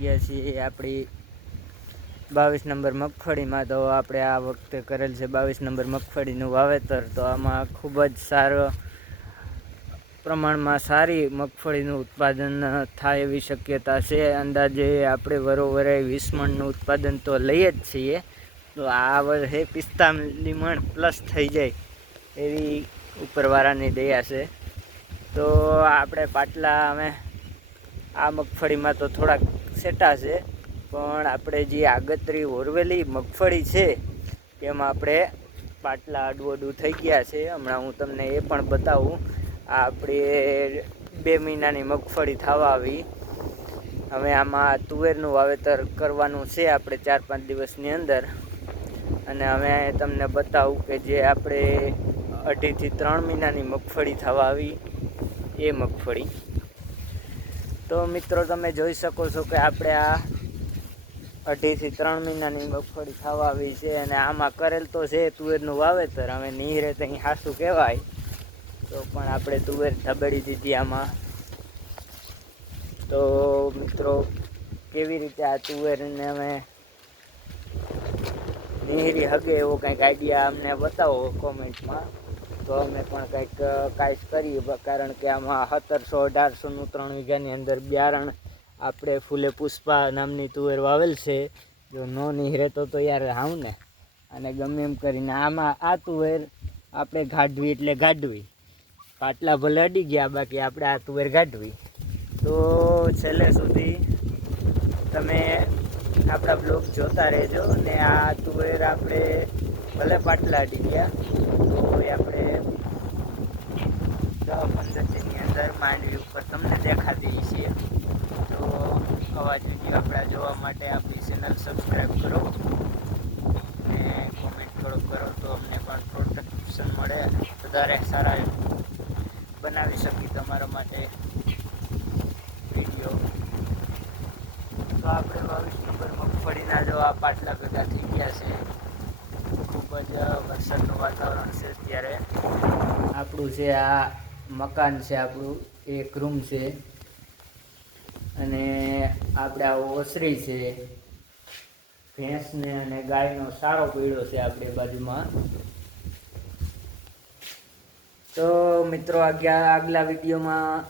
ગયા છીએ આપણી બાવીસ નંબર મગફળીમાં. તો આપણે આ વખતે કરેલ છે બાવીસ નંબર મગફળીનું વાવેતર. તો આમાં ખૂબ જ સારો પ્રમાણમાં સારી મગફળીનું ઉત્પાદન થાય એવી શક્યતા છે. અંદાજે આપણે વરોવરે વીસ મણનું ઉત્પાદન તો લઈએ જ છીએ. તો આ વર્ષે પિસ્તાલીસ મણ પ્લસ થઈ જાય એવી ઉપરવાળાની દયા છે. તો આપણે પાટલા અમે આ મગફળીમાં તો થોડાક સેટા છે, પણ આપણે જે આગતરી ઓરવેલી મગફળી છે, એમાં આપણે પાટલા અડવડું થઈ ગયા છે. હમણાં હું તમને એ પણ બતાવું. આ આપણે બે મહિનાની મગફળી થવા આવી. હવે આમાં તુવેરનું વાવેતર કરવાનું છે આપણે ચાર પાંચ દિવસની અંદર. અને હવે તમને બતાવું કે જે આપણે અઢીથી ત્રણ મહિનાની મગફળી થવા આવી, એ મગફળી. તો મિત્રો તમે જોઈ શકો છો કે આપણે આ અઢીથી ત્રણ મહિનાની મગફળી ખાવા આવી છે અને આમાં કરેલ તો છે તુવેરનું વાવેતર. હવે નીરે તો અહીં હાસું કહેવાય. તો પણ આપણે તુવેર ધબેડી દીધી આમાં. તો મિત્રો, કેવી રીતે આ તુવેરને અમે નીહરી હગે એવો કંઈક આઈડિયા અમને બતાવો કોમેન્ટમાં તો અમે પણ કંઈક કાંઈક કરીએ. કારણ કે આમાં સત્તરસો અઢારસોનું ત્રણ વીઘાની અંદર બિયારણ આપણે ફૂલે પુષ્પા નામની તુવેર વાવેલ છે. જો ન નિહરેતો તો યાર હાવ ને. અને ગમે એમ કરીને આમાં આ તુવેર આપણે ગાઢવી એટલે ગાઢવી. પાટલા ભલે અડી ગયા, બાકી આપણે આ તુવેર ગાઢવી. તો છેલ્લે સુધી તમે આપણા બ્લોગ જોતા રહેજો અને આ તુવેર આપણે ભલે પાટલા અડી ગયા. તો એ આપણે દસ પંદર દિનની અંદર માંડવી ઉપર તમને દેખાતી છીએ તો આવા જ વીડિયો આપણા જોવા માટે આપણી ચેનલ સબસ્ક્રાઈબ કરો. અને કોમેન્ટ થોડો કરો તો અમને પણ પ્રોટેક્શન મળે. વધારે સારા બનાવી શકીએ તમારા માટે વીડિયો તો આપણે બાવીસ નંબર મગફળીના જો આ પાટલા ભેગા થઈ ગયા છે. ખૂબ જ વરસાદનું વાતાવરણ છે અત્યારે. આપણું જે આ મકાન છે આપણું એક રૂમ છે. અને આપણે આ ઓસરી છે. ભેંસને અને ગાયનો સારો પીળો છે આપણે બાજુમાં. તો મિત્રો આગળ આગલા વિડીયોમાં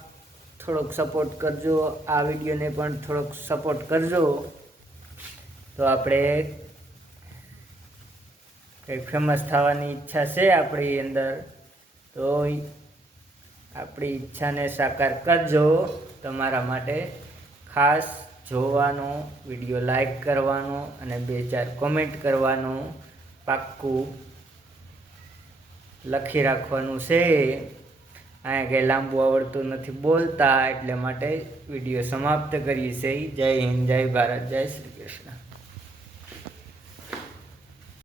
થોડોક સપોર્ટ કરજો. આ વિડીયોને પણ થોડોક સપોર્ટ કરજો. તો આપણે કંઈક ફેમસ થવાની ઈચ્છા છે આપણી અંદર. તો આપણી ઈચ્છાને સાકાર કરજો. તમારા માટે ખાસ જોવાનો, વીડિયો લાઈક કરવાનો અને બે ચાર કોમેન્ટ કરવાનું પાક્કું લખી રાખવાનું છે. અહીંયા કંઈ લાંબુ આવડતું નથી બોલતા, એટલે માટે વીડિયો સમાપ્ત કરીએ છીએ. જય હિન્દ, જય ભારત, જય શ્રી